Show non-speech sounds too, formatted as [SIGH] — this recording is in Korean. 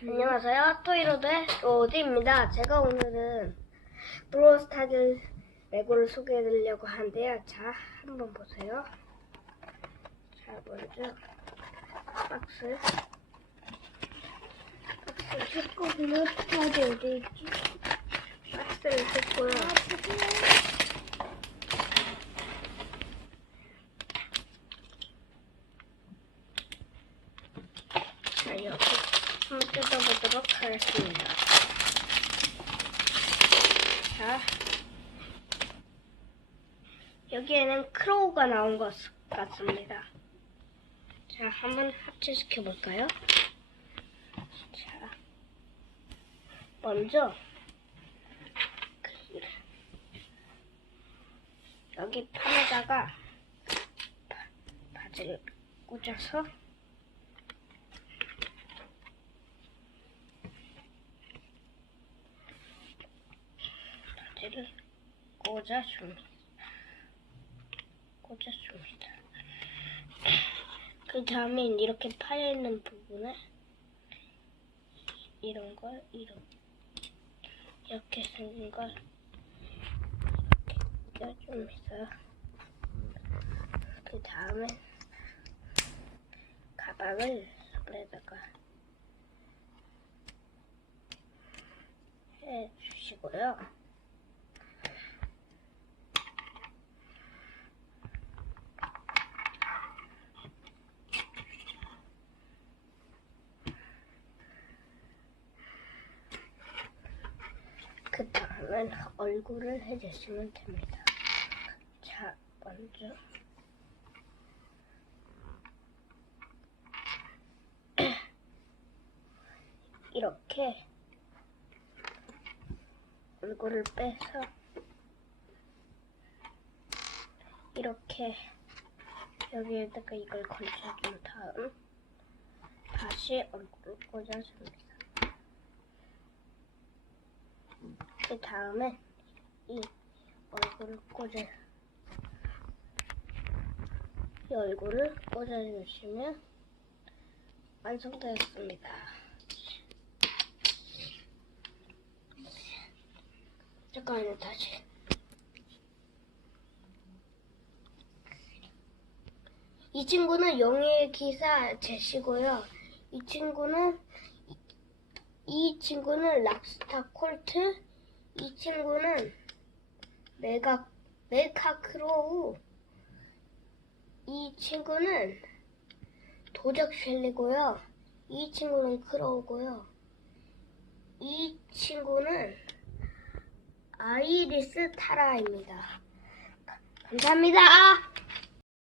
안녕하세요. 토이로드의 로드입니다. 제가 오늘은 브로스타즈 레고를 소개해드리려고 하는데요. 자, 한번 보세요. 자, 먼저 박스. 박스를 뜯고, 브로스타즈 어디 있지? 박스를 뜯고요. 자, 이렇게 한번 뜯어보도록 하겠습니다. 자, 여기에는 크로우가 나온 것 같습니다. 자, 한번 합체시켜 볼까요? 자, 먼저 여기 판에다가 바- 바지를 꽂아서 바지를 꽂아줍니다. 꽂아줍니다. 그 다음에 이렇게 파여있는 부분에 이런 걸 이렇게 이렇게 생긴 걸 이렇게 껴줍니다. 그 다음에 가방을 손에다가 해주시고요. 그 다음엔 얼굴을 해주시면 됩니다. 자, 먼저 [CLEARS THROAT] 이렇게 얼굴을 빼서 이렇게 여기에다가 이걸 걸쳐준 다음 다시 얼굴을 꽂아줍니다. 그 다음에 이 얼굴을 꽂아 이 얼굴을 꽂아주시면 완성되었습니다. 잠깐만요, 다시. 이 친구는 용의 기사 제시고요. 이 친구는 이, 이 친구는 랍스타 콜트. 이 친구는 메가 메카 크로우. 이 친구는 도적 셸리고요. 이 친구는 크로우고요. 이 친구는 아이리스 타라입니다. 감사합니다.